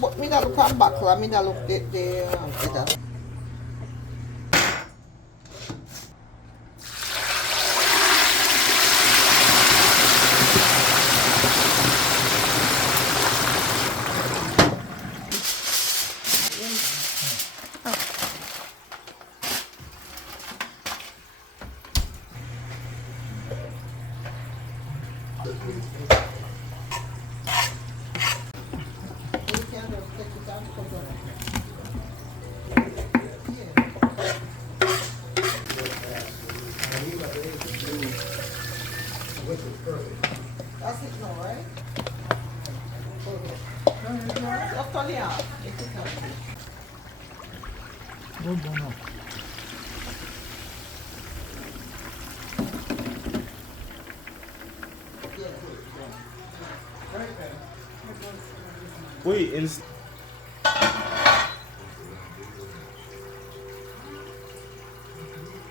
But me da look on back, me da look the header. That's it now, right? Just turn it off. Good enough. Wait,